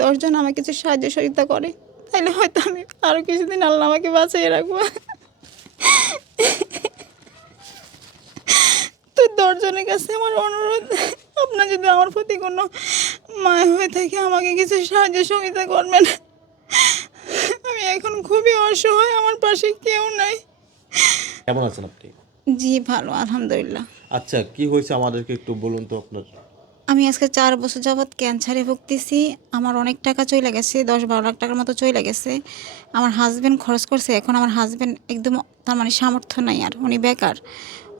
দশজন আমাকে কিছু সাহায্য সহযোগিতা করে তাহলে হয়তো আমি আরও কিছুদিন আল্লাহ আমাকে বাঁচিয়ে রাখব। তো দশজনের কাছে আমার অনুরোধ আপনার যদি আমার প্রতি কোনো মায় হয়ে থাকে আমাকে কিছু সাহায্য সহযোগিতা করবেন। আমি এখন খুবই অসহায় আমার পাশে কেউ নাই। কেমন আছেন আপনি? জি ভালো আলহামদুলিল্লাহ। আচ্ছা কি হয়েছে আমাদেরকে একটু বলুন তো আপনার। আমি আজকে চার বছর যাবৎ ক্যান্সারে ভুগতেছি। আমার অনেক টাকা চলে গেছে, দশ বারো লাখ টাকার মতো চলে গেছে। আমার হাজব্যান্ড খরচ করছে, এখন আমার হাজব্যান্ড একদম তার মানে সামর্থ্য নাই আর, উনি বেকার।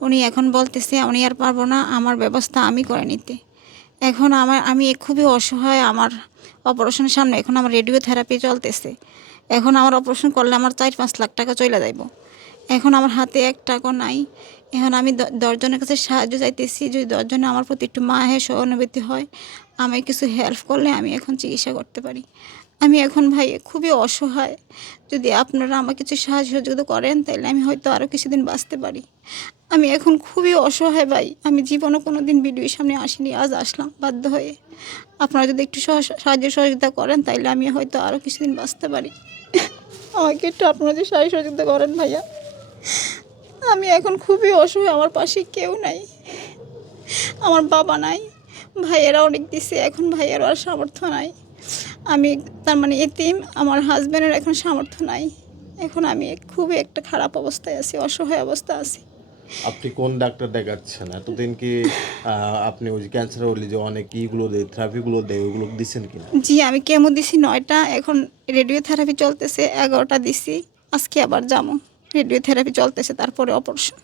উনি এখন বলতেছে, উনি আর পারব না, আমার ব্যবস্থা আমি করে নিতে। এখন আমার, আমি খুবই অসহায়, আমার অপারেশনের সামনে এখন আমার রেডিও থেরাপি চলতেছে। এখন আমার অপারেশন করলে আমার চার পাঁচ লাখ টাকা চলে যাইব। এখন আমার হাতে এক টাকা নাই। এখন আমি দশজনের কাছে সাহায্য চাইতেছি, যদি দশজনে আমার প্রতি একটু মাহে সহানুভূতি হয়, আমায় কিছু হেল্প করলে আমি এখন চিকিৎসা করতে পারি। আমি এখন ভাই খুবই অসহায়। যদি আপনারা আমাকে কিছু সাহায্য সহযোগিতা করেন তাহলে আমি হয়তো আরও কিছুদিন বাঁচতে পারি। আমি এখন খুবই অসহায় ভাই। আমি জীবনে কোনো দিন ভিডিওর সামনে আসিনি, আজ আসলাম, বাধ্য হয়ে। আপনারা যদি একটু সহ- সাহায্য সহযোগিতা করেন তাহলে আমি হয়তো আরও কিছুদিন বাঁচতে পারি। আমাকে একটু আপনারা যদি সাহায্য সহযোগিতা করেন ভাইয়া। আমি এখন খুবই অসহায় আমার পাশে কেউ নাই আমার বাবা নাই ভাইয়েরা অনেক দিছে এখন ভাইয়েরও আর সামর্থ্য নাই। আমি তার মানে এতিম আমার হাজব্যান্ডের এখন সামর্থ্য নাই। এখন আমি খুবই একটা খারাপ অবস্থায় আছি অসহায় অবস্থা আছি। আপনি কোন ডাক্তার দেখাচ্ছেন? এতদিন কি আপনি ওই ক্যান্সার হলে যে অনেক ইগুলো দেয় থেরাপিগুলো দেয় ওগুলো দিচ্ছেন কিনা? জি আমি কেমো দিছি নয়টা এখন রেডিও থেরাপি চলতেছে এগারোটা দিছি আজকে আবার যাব। রেডিও থেরাপি চলতেছে তারপরে অপারেশন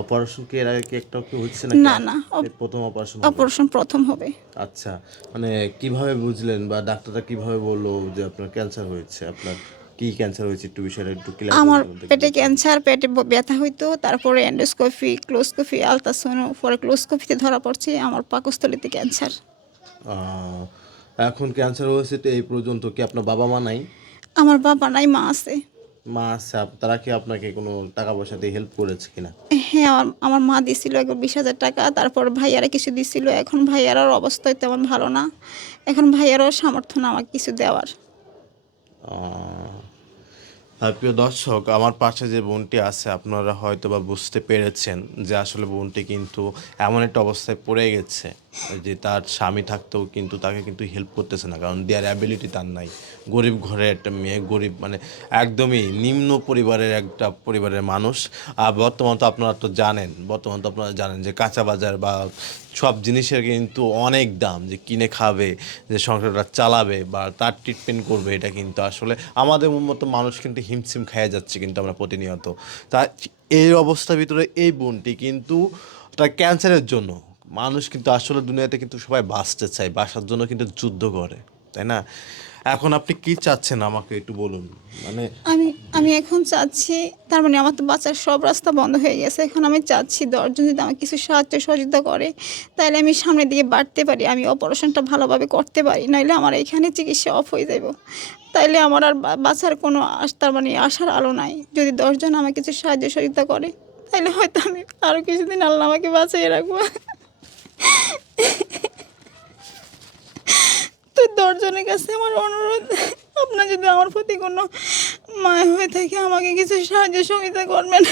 অপারেশন কি এর আগে কি একটা কি হচ্ছে না না, না, প্রথম অপারেশন অপারেশন প্রথম হবে। আচ্ছা মানে কীভাবে বুঝলেন বা ডাক্তারটা কীভাবে বলল যে আপনার ক্যান্সার হয়েছে? আপনার কি ক্যান্সার হয়েছে একটু বিষয়টা একটু ক্লিয়ার আমার পেটে ক্যান্সার পেটে ব্যথা হইতো তারপরে এন্ডোস্কোপি ক্লোস্কোপি আলট্রাসাউন্ড পরে ক্লোস্কোপিতে ধরা পড়ছে আমার পাকস্থলিতে ক্যান্সার এখন ক্যান্সার হয়েছে তো এই পর্যন্ত কি আপনার বাবা মা নাই? আমার বাবা নাই মা আছে। মা আছে তারা কি আপনাকে কোনো টাকা পয়সা দিয়ে হেল্প করেছে কিনা? হ্যাঁ আমার আমার মা দিছিল একবার বিশ হাজার টাকা তারপর ভাইয়ারা কিছু দিছিল। এখন ভাইয়ারার অবস্থা তেমন ভালো না। এখন ভাইয়ারও সামর্থ্য না আমাকে কিছু দেওয়ার। প্রিয় দর্শক, আমার পাশে যে বোনটি আছে, আপনারা হয়তো বা বুঝতে পেরেছেন যে আসলে বোনটি কিন্তু এমন একটা অবস্থায় পড়ে গেছে যে তার স্বামী থাকতেও কিন্তু তাকে কিন্তু হেল্প করতেছে না। কারণ দেওয়ার অ্যাবিলিটি তার নাই। গরিব ঘরের একটা মেয়ে, গরিব মানে একদমই নিম্ন পরিবারের একটা পরিবারের মানুষ। আর বর্তমান তো আপনারা তো জানেন, বর্তমান তো আপনারা জানেন যে কাঁচা বাজার বা সব জিনিসের কিন্তু অনেক দাম, যে কিনে খাবে, যে সংসারটা চালাবে বা তার ট্রিটমেন্ট করবে, এটা কিন্তু আসলে আমাদের মতো মানুষ কিন্তু হিমসিম খাইয়া যাচ্ছে কিন্তু আমরা প্রতিনিয়ত। তা এই অবস্থার ভিতরে এই বোনটি কিন্তু তার ক্যান্সারের জন্য। মানুষ কিন্তু আসলে দুনিয়াতে কিন্তু সবাই বাঁচতে চায় বাসার জন্য কিন্তু যুদ্ধ করে, তাই না? এখন আপনি কি চাচ্ছেন আমাকে একটু বলুন? মানে আমি আমি এখন চাচ্ছি, তার মানে আমার তো বাচ্চার সব রাস্তা বন্ধ হয়ে গেছে। এখন আমি চাচ্ছি দশজন যদি আমাকে কিছু সাহায্য সহযোগিতা করে, তাহলে আমি সামনের দিকে বাড়তে পারি, আমি অপারেশনটা ভালোভাবে করতে পারি, নইলে আমার এখানে চিকিৎসা অফ হয়ে যাব তাইলে আমার আর বাঁচার কোনো তার মানে আসার আলো নাই। যদি দশজন আমাকে কিছু সাহায্য সহযোগিতা করে তাহলে হয়তো আমি আরও কিছুদিন আল্লাহ আমাকে বাঁচিয়ে রাখব। তো দশজনের কাছে আমার অনুরোধ আপনার যদি আমার প্রতি কোনো মায় হয়ে থাকে আমাকে কিছু সাহায্য সহযোগিতা করবেন।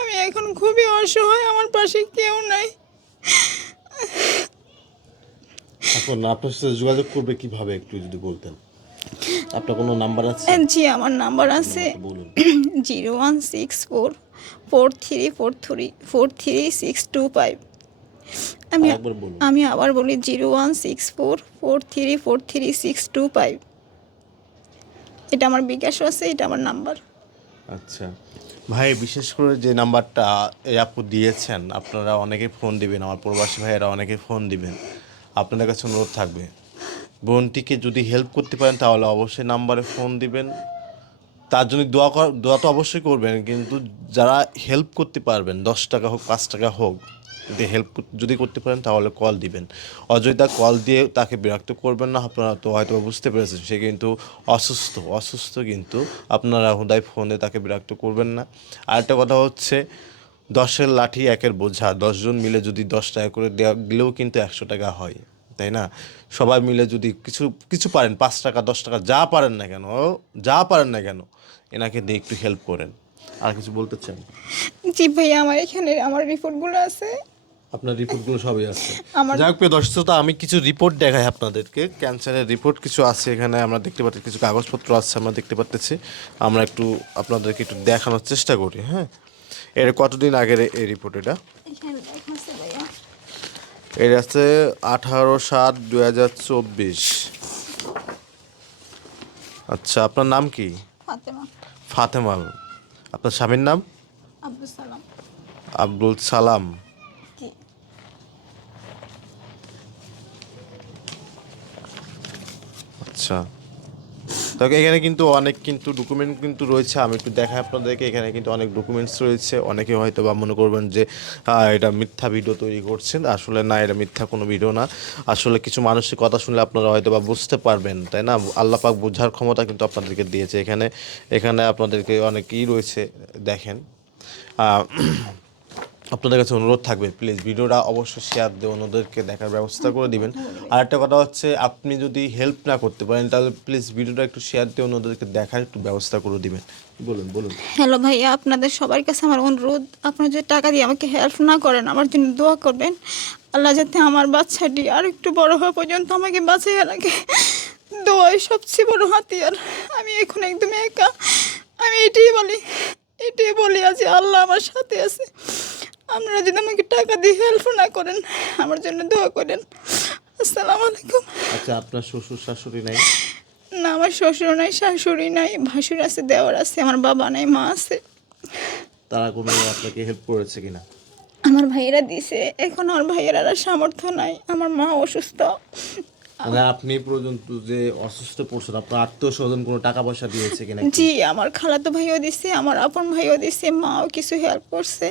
আমি এখন খুবই অসহায় আমার পাশে কেউ নাই। এখন আপনার সাথে যোগাযোগ করবে কীভাবে একটু যদি বলতেন? আপনার কোনো নাম্বার আছে? জি আমার নাম্বার আছে। Zero one six four four three four three four three six two five. আমি আমি আবার বলি zero one six four four three four three six two five. এটা আমার বিকাশও আছে এটা আমার নাম্বার। আচ্ছা। ভাই বিশেষ করে যে নাম্বারটা এই আপু দিয়েছেন আপনারা অনেকে ফোন দিবেন আমার প্রবাসী ভাইয়েরা অনেকে ফোন দিবেন। আপনাদের কাছে অনুরোধ থাকবে। বোনটিকে যদি হেল্প করতে পারেন তাহলে অবশ্যই নাম্বারে ফোন দিবেন। তার জন্য দোয়া দোয়া তো অবশ্যই করবেন কিন্তু যারা হেল্প করতে পারবেন দশ টাকা হোক পাঁচ টাকা হোক হেল্প যদি করতে পারেন তাহলে কল দিবেন। অযোধ্যা কল দিয়ে তাকে বিরক্ত করবেন না, আপনারা তো হয়তো বুঝতে পেরেছেন, সে কিন্তু অসুস্থ অসুস্থ কিন্তু আপনারা হুদায় ফোনে তাকে বিরক্ত করবেন না। আরেকটা কথা হচ্ছে, দশের লাঠি একের বোঝা, দশজন মিলে যদি দশ টাকা করে দেওয়া, দিলেও কিন্তু একশো টাকা হয়, তাই না? সবাই মিলে যদি কিছু কিছু পারেন, পাঁচ টাকা, দশ টাকা, যা পারেন না কেন, যা পারেন না কেন, এনাকে দিয়ে একটু হেল্প করেন। আর কিছু বলতে চান? জি ভাইয়া, আমার এখানে, আমার রিপোর্টগুলো আছে। আপনার রিপোর্টগুলো সবই আছে। যাই হোক প্রিয় দর্শক আমি কিছু রিপোর্ট দেখাই আপনাদেরকে। ক্যান্সারের রিপোর্ট কিছু আছে এখানে আমরা দেখতে পাচ্ছি কিছু কাগজপত্র আছে আমরা দেখতে পাচ্ছি। আমরা একটু আপনাদেরকে একটু দেখানোর চেষ্টা করি হ্যাঁ? এর কতদিন আগের এই রিপোর্ট এটা? এখানে এর আছে আঠারো সাত দুই হাজার চব্বিশ। আচ্ছা আপনার নাম কি? ফাতেমা। ফাতেমাল আপনার স্বামীর নাম? আব্দুল সালাম। আব্দুল সালাম। আচ্ছা। তবে এখানে কিন্তু অনেক কিন্তু ডকুমেন্ট কিন্তু রয়েছে। আমি একটু দেখাই আপনাদেরকে, এখানে কিন্তু অনেক ডকুমেন্টস রয়েছে। অনেকে হয়তো বা মনে করবেন যে এটা মিথ্যা ভিডিও তৈরি করছেন। আসলে না, এটা মিথ্যা কোনো ভিডিও না। আসলে কিছু মানুষের কথা শুনলে আপনারা হয়তো বা বুঝতে পারবেন, তাই না? আল্লাহ পাক বোঝার ক্ষমতা কিন্তু আপনাদেরকে দিয়েছে। এখানে এখানে আপনাদেরকে অনেকেই রয়েছে, দেখেন। আপনাদের কাছে অনুরোধ থাকবে প্লিজ ভিডিওটা অবশ্যই শেয়ার দিয়ে অন্যদেরকে দেখার ব্যবস্থা করে দিবেন। আর একটা কথা হচ্ছে আপনি যদি হেল্প না করতে পারেন তাহলে প্লিজ ভিডিওটা একটু শেয়ার দিয়ে অন্যদেরকে দেখার একটু ব্যবস্থা করে দিবেন। বলুন বলুন। হ্যালো ভাইয়া আপনাদের সবার কাছে আমার অনুরোধ আপনারা যদি টাকা দিয়ে আমাকে হেল্প না করেন আমার জন্য দোয়া করবেন। আল্লাহ যাতে আমার বাচ্চাটি আর একটু বড় হওয়া পর্যন্ত আমাকে বাঁচিয়ে রাখে। দোয়াই সবচেয়ে বড় হাতিয়ার। আমি এখন একদম একা। আমি এটাই বলি এটাই বলি আছি আল্লাহ আমার সাথে আছে। আপনারা যদি আমাকে টাকা দিয়ে হেল্প না করেন আমার জন্য দোয়া করেন। আসসালামু আলাইকুম। আচ্ছা আপনার শ্বশুর শাশুড়ি নাই? না আমার শ্বশুর নাই শাশুড়ি নাই ভাসুর আছে দেওয়ার আছে আমার বাবা নাই মা আছে। তারা কোনো আপনাকে হেল্প করেছে কিনা? আমার ভাইয়েরা দিছে এখন আমার ভাইয়েরা আর সামর্থ্য নাই আমার মা অসুস্থ। মানে আপনি পর্যন্ত যে অসুস্থ পড়ছেন আপনার আত্মীয় স্বজন কোনো টাকা পয়সা দিয়েছে কিনা জি আমার খালাতো ভাইও দিছে আমার আপন ভাইও দিছে মাও কিছু হেল্প করছে।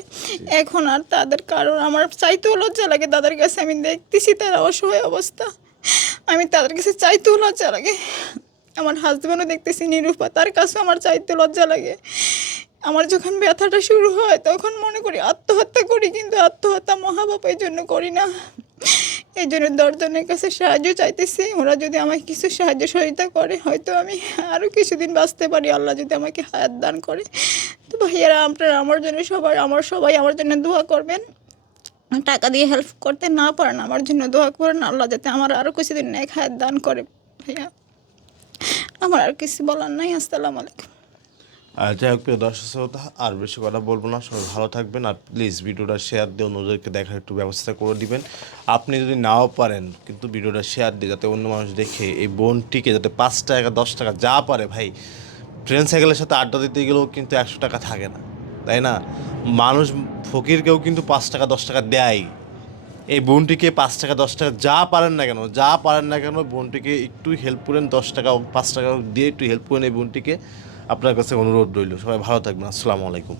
এখন আর তাদের কারণ আমার চাইতেও লজ্জা লাগে তাদের কাছে আমি দেখতেছি তারা অসহায় অবস্থা। আমি তাদের কাছে চাইতেও লজ্জা লাগে। আমার হাজব্যান্ডও দেখতেছি নিরূপা তার কাছেও আমার চাইতে লজ্জা লাগে। আমার যখন ব্যথাটা শুরু হয় তখন মনে করি আত্মহত্যা করি কিন্তু আত্মহত্যা মহাবাপের জন্য করি না। এই জন্য দশজনের কাছে সাহায্য চাইতেছি। ওরা যদি আমাকে কিছু সাহায্য সহযোগিতা করে, হয়তো আমি আরও কিছুদিন বাঁচতে পারি। আল্লাহ যদি আমাকে হায়াত দান করে। তো ভাইয়ারা, আপনারা আমার জন্য সবাই, আমার সবাই আমার জন্য দোয়া করবেন। টাকা দিয়ে হেল্প করতে না পারেন, আমার জন্য দোয়া করেন। আল্লাহ যাতে আমার আরও কিছুদিন এক হায়াত দান করে। ভাইয়া, আমার আর কিছু বলার নাই। আসসালামু আলাইকুম। যাই হোক প্রিয় দর্শক শ্রোতা, আর বেশি কথা বলব না। সবাই ভালো থাকবেন আর প্লিজ ভিডিওটা শেয়ার দিয়ে অন্যদেরকে দেখার একটু ব্যবস্থা করে দিবেন। আপনি যদি নাও পারেন কিন্তু ভিডিওটা শেয়ার দিয়ে যাতে অন্য মানুষ দেখে এই বোনটিকে যাতে পাঁচ টাকা দশ টাকা যা পারে ভাই। ট্রেন সাইকেলের সাথে আড্ডা দিতে গেলেও কিন্তু একশো টাকা থাকে না তাই না? মানুষ ফকিরকেও কিন্তু পাঁচ টাকা দশ টাকা দেয়। এই বোনটিকে পাঁচ টাকা দশ টাকা যা পারেন না কেন যা পারেন না কেন বোনটিকে একটু হেল্প করেন দশ টাকা পাঁচ টাকা দিয়ে একটু হেল্প করেন এই বোনটিকে। আপনার কাছে অনুরোধ রইল। সবাই ভালো থাকবেন। আসসালামু আলাইকুম।